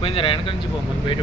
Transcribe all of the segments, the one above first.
కొంచెం వెనక నుంచి పోమని బయట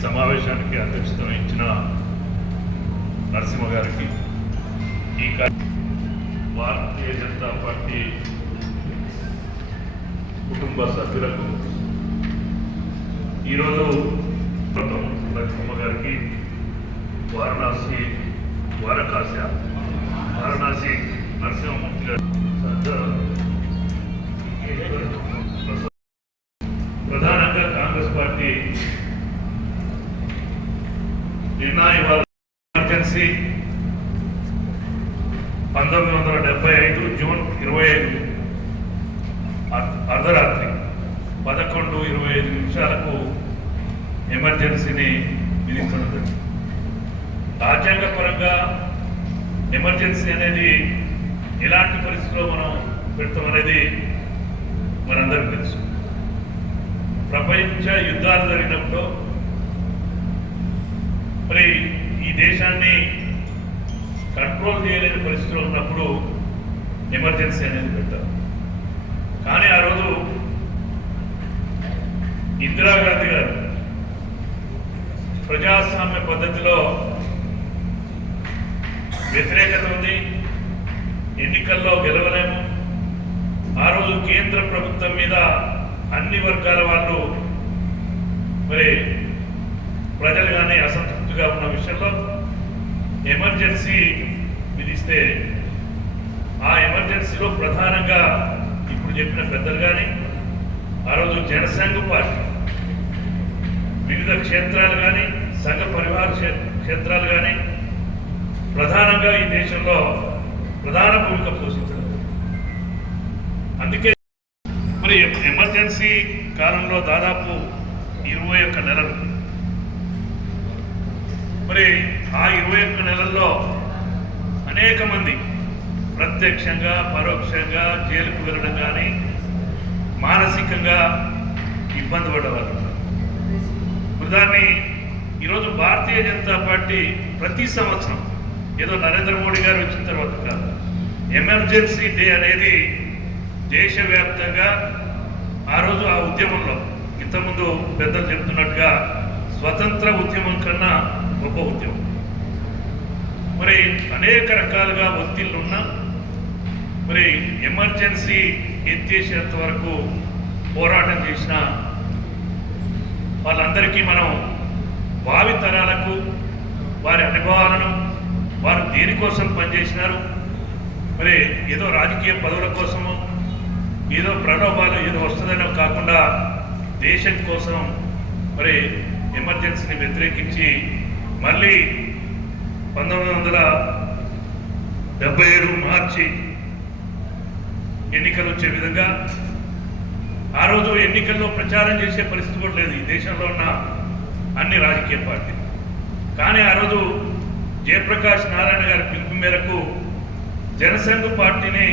సమావేశానికి అధ్యక్షత వహించిన నరసింహ గారికి ఈ భారతీయ జనతా పార్టీ కుటుంబ సభ్యులకు ఈరోజు నరసింహ గారికి వారణాసి వారణాసి వారణాసి నరసింహమూర్తి గారు సజ్జ- ప్రధానంగా కాంగ్రెస్ పార్టీ నిన్న ఇవాళ ఎమర్జెన్సీ పంతొమ్మిది వందల డెబ్బై ఐదు జూన్ ఇరవై ఐదు అర్- అర్ధరాత్రి పదకొండు ఇరవై ఐదు నిమిషాలకు ఎమర్జెన్సీని విధించడం రాజ్యాంగపరంగా ఎమర్జెన్సీ అనేది ఎలాంటి పరిస్థితుల్లో మనం పెడతామనేది మనందరికీ తెలుసు. ప్రపంచ యుద్ధాలు జరిగినప్పుడు మరి ఈ దేశాన్ని కంట్రోల్ చేయలేని పరిస్థితిలో ఉన్నప్పుడు ఎమర్జెన్సీ అనేది పెట్టారు కానీ ఆ రోజు ఇందిరాగాంధీ గారు ప్రజాస్వామ్య పద్ధతిలో వ్యతిరేకత ఉంది ఎన్నికల్లో గెలవలేము. ఆ రోజు కేంద్ర ప్రభుత్వం మీద అన్ని వర్గాల వాళ్ళు మరి ప్రజలు కానీ అసంతృప్తిగా ఉన్న విషయంలో ఎమర్జెన్సీ విధిస్తే ఆ ఎమర్జెన్సీలో ప్రధానంగా ఇప్పుడు చెప్పిన పెద్దలు కానీ ఆ రోజు జనసంఘ పార్టీ వివిధ క్షేత్రాలు కానీ సంఘ పరివార క్షే- క్షేత్రాలు కానీ ప్రధానంగా ఈ దేశంలో ప్రధాన భూమిక పోషించడం. అందుకే మరి ఎమర్జెన్సీ కాలంలో దాదాపు ఇరవై ఒక్క నెలలు. మరి ఆ ఇరవై ఒక్క నెలల్లో అనేక మంది ప్రత్యక్షంగా పరోక్షంగా జైలుకు వెళ్ళడం కానీ మానసికంగా ఇబ్బంది పడేవారు దాన్ని ఈరోజు భారతీయ జనతా పార్టీ ప్రతి సంవత్సరం ఏదో నరేంద్ర మోడీ గారు వచ్చిన తర్వాత కాదు ఎమర్జెన్సీ డే అనేది దేశవ్యాప్తంగా ఆ రోజు ఆ ఉద్యమంలో ఇంతకుముందు పెద్దలు చెప్తున్నట్టుగా స్వతంత్ర ఉద్యమం కన్నా గొప్ప ఉద్యమం. మరి అనేక రకాలుగా ఒత్తిళ్ళున్నా మరి ఎమర్జెన్సీ ఎత్తేసేంత వరకు పోరాటం చేసిన వాళ్ళందరికీ మనం భావి తరాలకు వారి అనుభవాలను వారు దేనికోసం పనిచేసినారు? మరి ఏదో రాజకీయ పదవుల కోసము ఏదో ప్రలోభాలు ఏదో వస్తుందనో కాకుండా దేశం కోసం మరి ఎమర్జెన్సీని వ్యతిరేకించి మళ్ళీ పంతొమ్మిది వందల డెబ్బై ఏడు మార్చి ఎన్నికలు వచ్చే విధంగా ఆ రోజు ఎన్నికల్లో ప్రచారం చేసే పరిస్థితి కూడా లేదు. ఈ దేశంలో ఉన్న అన్ని రాజకీయ పార్టీలు. కానీ ఆ రోజు జయప్రకాష్ నారాయణ గారి పిలుపు మేరకు జనసంఘ పార్టీని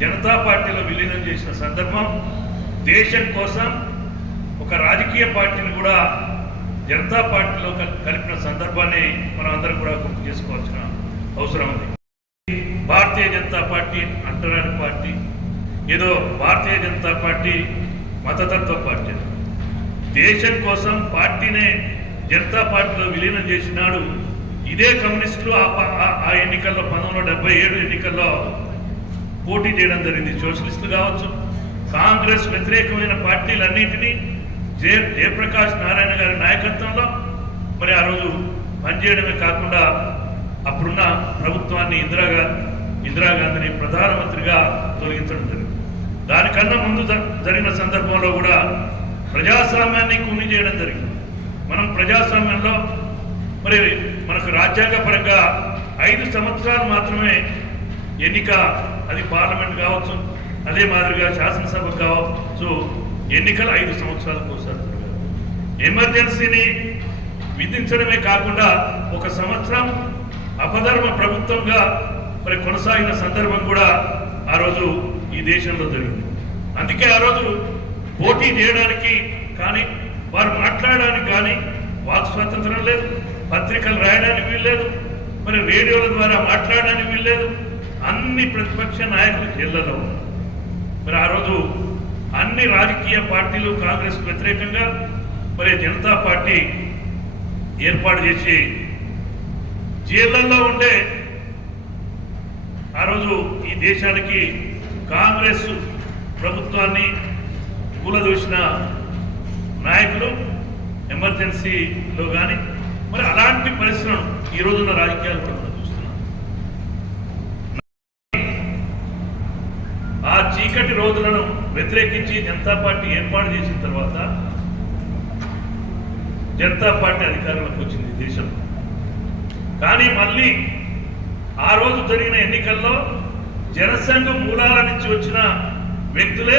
జనతా పార్టీలో విలీనం చేసిన సందర్భం దేశం కోసం ఒక రాజకీయ పార్టీని కూడా జనతా పార్టీలో కలిపిన సందర్భాన్ని మనం అందరం కూడా గుర్తు చేసుకోవాల్సిన అవసరం ఉంది. భారతీయ జనతా పార్టీ అంటరాని పార్టీ ఏదో భారతీయ జనతా పార్టీ మతతత్వ పార్టీ. దేశం కోసం పార్టీనే జనతా పార్టీలో విలీనం చేసినాడు. ఇదే కమ్యూనిస్టులు ఆ ప- ఆ- ఎన్నికల్లో పంతొమ్మిది వందల డెబ్బై ఏడు ఎన్నికల్లో పోటీ చేయడం జరిగింది. సోషలిస్టులు కావచ్చు కాంగ్రెస్ వ్యతిరేకమైన పార్టీలన్నింటినీ జయ జయప్రకాష్ నారాయణ గారి నాయకత్వంలో మరి ఆ రోజు పనిచేయడమే కాకుండా అప్పుడున్న ప్రభుత్వాన్ని ఇందిరాగా ఇందిరాగాంధీని ప్రధానమంత్రిగా తొలగించడం జరిగింది. దానికన్నా ముందు జ- జరిగిన సందర్భంలో కూడా ప్రజాస్వామ్యాన్ని కూని చేయడం జరిగింది. మనం ప్రజాస్వామ్యంలో మరి మనకు రాజ్యాంగ పరంగా ఐదు సంవత్సరాలు మాత్రమే ఎన్నిక అది పార్లమెంట్ కావచ్చు అదే మాదిరిగా శాసనసభ కావచ్చు ఎన్నికలు ఐదు సంవత్సరాలకు ఒకసారి ఎమర్జెన్సీని విధించడమే కాకుండా ఒక సంవత్సరం అపధర్మ ప్రభుత్వంగా మరి కొనసాగిన సందర్భం కూడా ఆ రోజు ఈ దేశంలో జరిగింది. అందుకే ఆ రోజు పోటీ చేయడానికి కానీ వారు మాట్లాడడానికి కానీ వాక్ స్వాతంత్రం లేదు పత్రికలు రాయడానికి వీల్లేదు మరి రేడియోల ద్వారా మాట్లాడడానికి వీల్లేదు. అన్ని ప్రతిపక్ష నాయకులు జైళ్ళలో మరి ఆ రోజు అన్ని రాజకీయ పార్టీలు కాంగ్రెస్ వ్యతిరేకంగా మరి జనతా పార్టీ ఏర్పాటు చేసి జైళ్ళలో ఉండే ఆ రోజు ఈ దేశానికి కాంగ్రెస్ ప్రభుత్వాన్ని కూలదూసిన నాయకులు ఎమర్జెన్సీలో కానీ మరి అలాంటి పరిస్థితులను ఈ రోజున్న రాజకీయాలు కూడా మనం చూస్తున్నాం. ఆ చీకటి రోజులను వ్యతిరేకించి జనతా పార్టీ ఏర్పాటు చేసిన తర్వాత జనతా పార్టీ అధికారంలోకి వచ్చింది దేశంలో. కానీ మళ్ళీ ఆ రోజు జరిగిన ఎన్నికల్లో జనసంఘం మూలాల నుంచి వచ్చిన వ్యక్తులే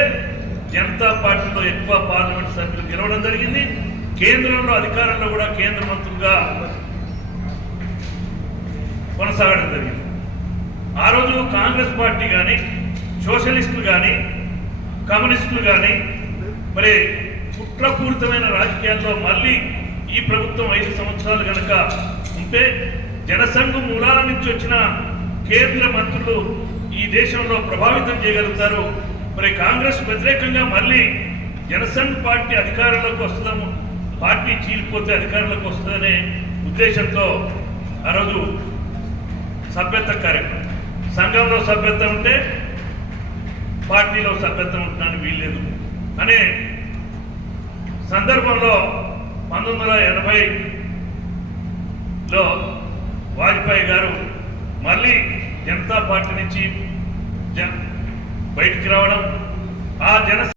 జనతా పార్టీలో ఎక్కువ పార్లమెంట్ సభ్యులు గెలవడం జరిగింది. కేంద్రంలో అధికారంలో కూడా కేంద్ర మంత్రులుగా కొనసాగడం జరిగింది. ఆ రోజు కాంగ్రెస్ పార్టీ కానీ సోషలిస్టులు కానీ కమ్యూనిస్టులు కానీ మరి కుట్రపూరితమైన రాజకీయాల్లో మళ్ళీ ఈ ప్రభుత్వం ఐదు సంవత్సరాలు కనుక ఉంటే జనసంఘం మూలాల నుంచి వచ్చిన కేంద్ర మంత్రులు ఈ దేశంలో ప్రభావితం చేయగలుగుతారు. మరి కాంగ్రెస్ వ్యతిరేకంగా మళ్ళీ జనసంఘ్ పార్టీ అధికారంలోకి వస్తుందాము పార్టీ చీలిపోతే అధికారంలోకి వస్తుందనే ఉద్దేశంతో ఆ రోజు సభ్యత్వ కార్యక్రమం. సంఘంలో సభ్యత్వం ఉంటే పార్టీలో సభ్యత్వం ఉంటున్నాను వీల్లేదు. అనే సందర్భంలో పంతొమ్మిది వందల ఎనభైలో వాజ్పేయి గారు మళ్ళీ జనతా పార్టీ నుంచి బయటికి రావడం ఆ జన